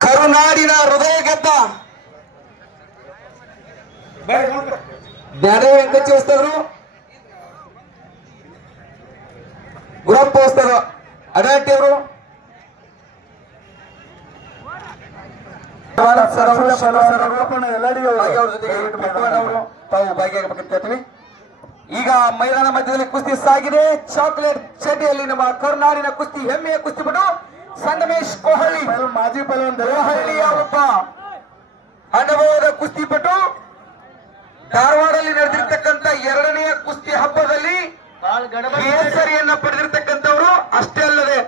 ಕರುನಾಡಿನ ಹೃದಯ ಗೆದ್ದ ಜ್ಞಾನ ವೆಂಕಚ್ಚಿ ಹೊಸ್ತದ್ರು ಗುರಪ್ಪ ಹೊಸ್ತದ ಅಡಾಟಿ ಅವರು ತಾವು ಭಾಗಿಯಾಗಬೇಕಂತ ಈಗ ಮೈದಾನ ಮಧ್ಯದಲ್ಲಿ ಕುಸ್ತಿ ಸಾಗಿದೆ. ಚಾಕ್ಲೇಟ್ ಚಡ್ಡಿಯಲ್ಲಿ ನಮ್ಮ ಕರುನಾಡಿನ ಕುಸ್ತಿ ಹೆಮ್ಮೆಯ ಕುಸ್ತಿ ಕುಸ್ತಿಪಟು ಸಂಗಮೇಶ್ ಕೊಹಳ್ಳಿ ಮಾಜಿ ಕೊಹಳ್ಳಿಯ ಕೊಹಳಿಯ ಒಬ್ಬ ಅನುಭವದ ಕುಸ್ತಿಪಟು ಧಾರವಾಡದಲ್ಲಿ ನಡೆದಿರ್ತಕ್ಕಂಥ ಎರಡನೆಯ ಕುಸ್ತಿ ಹಬ್ಬದಲ್ಲಿ ಕೇಸರಿಯನ್ನ ಪಡೆದಿರ್ತಕ್ಕಂಥವರು ಅಷ್ಟೇ ಅಲ್ಲದೆ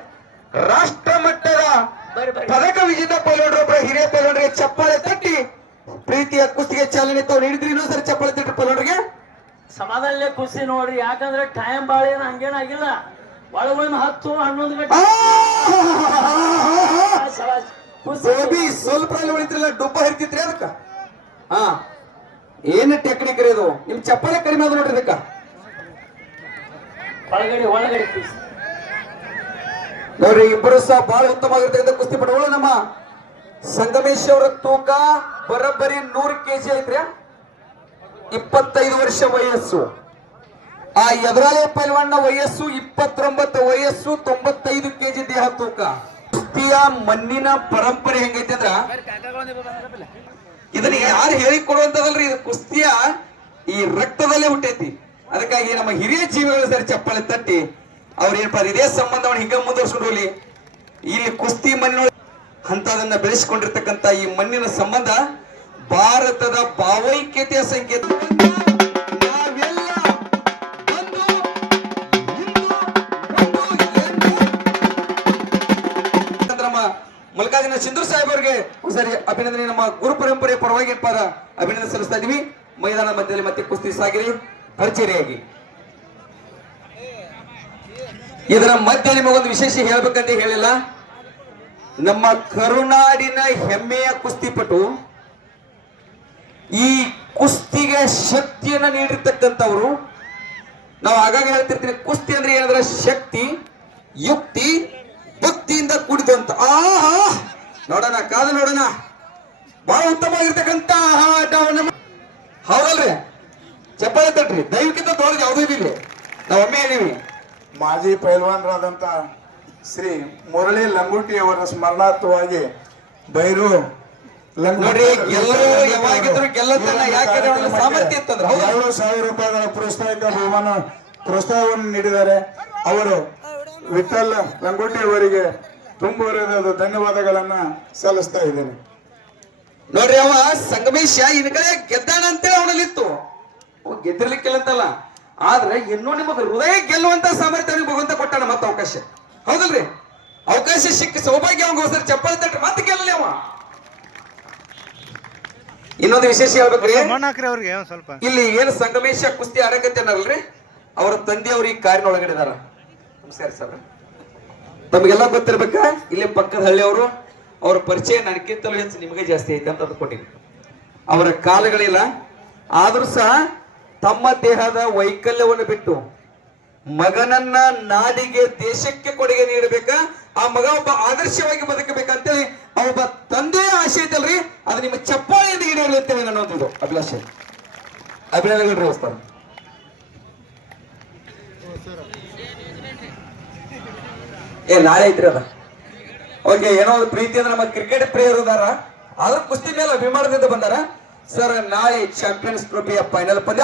ರಾಷ್ಟ್ರ ಮಟ್ಟದ ಪದಕ ವಿಜೇತ ಪೈಲೋಡ್ರೊಬ್ಬರ ಹಿರಿಯ ಪೈಲೋಡ್ರಿಗೆ ಚಪ್ಪಾಳೆ ತಟ್ಟಿ ಪ್ರೀತಿಯ ಕುಸ್ತಿಗೆ ಚಾಲನೆ ತಾವು ನೀಡಿದ್ರಿ. ಇನ್ನೊಂದ್ಸರಿ ಚಪ್ಪಾಳೆ ತಟ್ಟಿ ಪೈಲೋಡ್ರಿಗೆ ಸಮಾಧಾನಲ್ಲೇ ಖುಷಿ ನೋಡ್ರಿ ಯಾಕಂದ್ರೆ ಟೈಮ್ ಬಾಳ ಏನ್ ಹಂಗೇನಾಗಿಲ್ಲ ಒಳಗೊಂದು ಹತ್ತು ಹನ್ನೊಂದು ಗಂಟೆ. ಗೋಬಿ ಸ್ವಲ್ಪ ಡುಬ್ಬ ಹಿರ್ತಿತ್ರಿ ಅದಕ್ಕ. ಹಾ. ಏನು ಟೆಕ್ನಿಕ್ ರೀ ಇದು ನಿಮ್ ಚಪ್ಪಲೆ ಕಡಿಮೆ ಅದ ನೋಡ್ರಿ ಇದಕ್ಕ. ಒಳಗಡೆ ಒಳಗಡೆ ನೋಡ್ರಿ ಇಬ್ಬರು ಸಹ ಬಹಳ ಉತ್ತಮವಾಗಿರ್ತಕ್ಕಂಥ ಕುಸ್ತಿ ಪಟುಗಳು ನಮ್ಮ ಸಂಗಮೇಶ್ ಅವರ ತೂಕ ಬರೋಬ್ಬರಿ ನೂರು ಕೆಜಿ ಐತ್ರಿ. ಇಪ್ಪತ್ತೈದು ವರ್ಷ ವಯಸ್ಸು. ಆ ಎದುರಾಳಿ ಪೈಲ್ವಾನ್ನ ವಯಸ್ಸು ಇಪ್ಪತ್ತೊಂಬತ್ತು ವಯಸ್ಸು ತೊಂಬತ್ತೈದು ಕೆಜಿ ದೇಹ ತೂಕ. ಕುಸ್ತಿಯ ಮಣ್ಣಿನ ಪರಂಪರೆ ಹೆಂಗೈತೆ ಅಂದ್ರ? ಇದನ್ನ ಯಾರು ಹೇಳಿಕೊಡುವಂತದಲ್ರಿ ಇದು ಕುಸ್ತಿಯ ಈ ರಕ್ತದಲ್ಲೇ ಹುಟ್ಟೈತಿ. ಅದಕ್ಕಾಗಿ ನಮ್ಮ ಹಿರಿಯ ಜೀವಿಗಳು ಸರಿ ಚಪ್ಪಾಳೆ ತಟ್ಟಿ ಅವ್ರ ಏನಪ್ಪ ಇದೇ ಸಂಬಂಧವನ್ನು ಹಿಂಗ ಮುಂದುವರ್ಸ್ಕೊಂಡು ಹೋಗ್ಲಿ. ಇಲ್ಲಿ ಕುಸ್ತಿ ಮಣ್ಣಿನ ಅಂತದನ್ನ ಬೆಳೆಸಿಕೊಂಡಿರ್ತಕ್ಕಂತ ಈ ಮಣ್ಣಿನ ಸಂಬಂಧ ಭಾರತದ ಭಾವೈಕ್ಯತೆಯ ಸಂಕೇತ. ಮಲ್ಲಿಕಾರ್ಜುನ ಸಿಂಧೂರ್ ಸಾಹೇಬ್ ಅವರಿಗೆ ಸರಿ ಅಭಿನಂದನೆ. ನಮ್ಮ ಗುರು ಪರಂಪರೆ ಪರವಾಗಿ ಪರ ಅಭಿನಂದನೆ ಸಲ್ಲಿಸ್ತಾ ಇದೀವಿ. ಮೈದಾನ ಮಧ್ಯದಲ್ಲಿ ಮತ್ತೆ ಕುಸ್ತಿ ಸಾಗಿರಿ. ಅರ್ಚರಿಯಾಗಿ ಇದರ ಮಧ್ಯೆ ನಿಮಗೊಂದು ವಿಶೇಷ ಹೇಳ್ಬೇಕಂತ ಹೇಳಿಲ್ಲ. ನಮ್ಮ ಕರುನಾಡಿನ ಹೆಮ್ಮೆಯ ಕುಸ್ತಿಪಟು ಈ ಕುಸ್ತಿಗೆ ಶಕ್ತಿಯನ್ನ ನೀಡಿರ್ತಕ್ಕಂಥವ್ರು, ನಾವು ಆಗಾಗ ಹೇಳ್ತಿರ್ತೀನಿ, ಕುಸ್ತಿ ಅಂದ್ರೆ ಏನಂದ್ರೆ ಶಕ್ತಿ, ಯುಕ್ತಿ, ಭಕ್ತಿಯಿಂದ ಕೂಡಿದು ಅಂತ ಆಹಾ! ನೋಡೋಣ, ಕಾದು ನೋಡೋಣ. ಬಹಳ ಉತ್ತಮವಾಗಿರ್ತಕ್ಕಂಥ ಆಟವನ್ನು ಹೌದಲ್ರಿ? ಚಪ್ಪಾಳೆ ತಟ್ರಿ. ದೈವಕ್ಕಿಂತ ದೊಡ್ಡ ಯಾವುದೂ ಇಲ್ಲ ನಾವು ಒಮ್ಮೆ ಇದೀವಿ ಮಾಜಿ ಪೈಲ್ವಾನರಾದಂತ ಶ್ರೀ ಮುರಳಿ ಲಂಗುಟಿ ಅವರ ಸ್ಮರಣಾರ್ಥವಾಗಿ ಬೈರು ನೋಡ್ರಿ, ಯಾವಾಗಿದ್ರು ಸಾಮರ್ಥ್ಯ ಇತ್ತಂದ್ರೆ, ಹೌದಾ? ಎರಡು ಸಾವಿರ ರೂಪಾಯಿಗಳ ಪ್ರೋತ್ಸಾಹಕ ಬಹುಮಾನ ಪ್ರೋತ್ಸಾಹವನ್ನು ನೀಡಿದ್ದಾರೆ. ಅವರು ವಿಠಲ್ ಲಂಗೋಟಿ ಅವರಿಗೆ ತುಂಬ ಧನ್ಯವಾದಗಳನ್ನ ಸಲ್ಲಿಸ್ತಾ ಇದ್ದೇನೆ. ನೋಡ್ರಿ ಅವ ಸಂಗಮೇಶ ಇನ್ ಕಡೆ ಗೆದ್ದಾನ ಅಂತೇಳಿ ಅವನಲ್ಲಿತ್ತು ಗೆದ್ದಿರ್ಲಿಕ್ಕಿಲ್ಲಂತಲ್ಲ ಗೆದ್ದಿರ್ಲಿಕ್ಕಿಲ್ಲ ಅಂತಲ್ಲ. ಆದ್ರೆ ಇನ್ನೂ ನಿಮಗೆ ಹೃದಯ ಗೆಲ್ಲುವಂತ ಸಾಮರ್ಥ್ಯ ಭಗವಂತ ಕೊಟ್ಟಾನ ಮತ್ತೆ ಅವಕಾಶ ಹೌದಲ್ರಿ? ಅವಕಾಶ ಸಿಕ್ಕ ಸೌಭಾಗ್ಯ ಅವನಿಗೋಸ್ಕರ ಚಪ್ಪಲ್ ತಟ್ಟಿ ಮತ್ತೆ ಗೆಲ್ಲಲಿ ಅವ. ಇನ್ನೊಂದು ವಿಶೇಷ ಹೇಳ್ಬೇಕ್ರಿ? ಅವ್ರಿಗೆ ಸ್ವಲ್ಪ. ಇಲ್ಲಿ ಏನು ಸಂಗಮೇಶ ಕುಸ್ತಿ ಆಡಕತ್ತೆ ಅನ್ನಲ್ರಿ ಅವರ ತಂದೆ ಅವ್ರು ಈ ಕಾರಿನ ಒಳಗಡೆ ಇದಾರ ನಮಸ್ಕಾರ ಸರ್. ತಮಗೆಲ್ಲ ಗೊತ್ತಿರ್ಬೇಕ? ಇಲ್ಲಿ ಪಕ್ಕದ ಹಳ್ಳಿಯವರು ಅವ್ರ. ಪರಿಚಯ ನನಗಿಂತಲೂ ಹೆಚ್ಚು ನಿಮಗೆ ಜಾಸ್ತಿ ಐತೆ ಅಂತ ಅಂದ್ಕೊಂಡಿನಿ ಅವರ ಕಾಲಗಳಿಲ್ಲ. ಆದ್ರೂ ಸಹ ತಮ್ಮ ದೇಹದ ವೈಕಲ್ಯವನ್ನು ಬಿಟ್ಟು ಮಗನನ್ನ ನಾಡಿಗೆ ದೇಶಕ್ಕೆ ಕೊಡುಗೆ ನೀಡಬೇಕ? ಆ ಮಗ ಒಬ್ಬ ಆದರ್ಶವಾಗಿ ಬದುಕಬೇಕಂತೇಳಿ ಒಬ್ಬ ತಂದೆ ಆಸೆ ಐತಲ್ರಿ, ಅದು ನಿಮ್ಮ ಚಪ್ಪಾಳೆಯಿಂದ ಈಡೇರಲಿ ಅಂತೇಳಿ ಅಭಿಲಾಷೆ. ಅಭಿನಂದನೆಗಳು ಹೊಸ್ತಾರ ಏ, ನಾಳೆ ಐತ್ರಿ ಅದ. ಓಕೆ ಏನೋ ಪ್ರೀತಿ ಅಂದ್ರೆ ನಮ್ಮ ಕ್ರಿಕೆಟ್ ಪ್ಲೇಯರ್ ಅದಾರ ಆದ್ರ ಕುಸ್ತಿ ಮೇಲೆ ಅಭಿಮಾನದಿಂದ ಬಂದಾರ. ಸರ್, ನಾಳೆ ಚಾಂಪಿಯನ್ಸ್ ಟ್ರೋಫಿಯ ಫೈನಲ್ ಪಂದ್ಯ.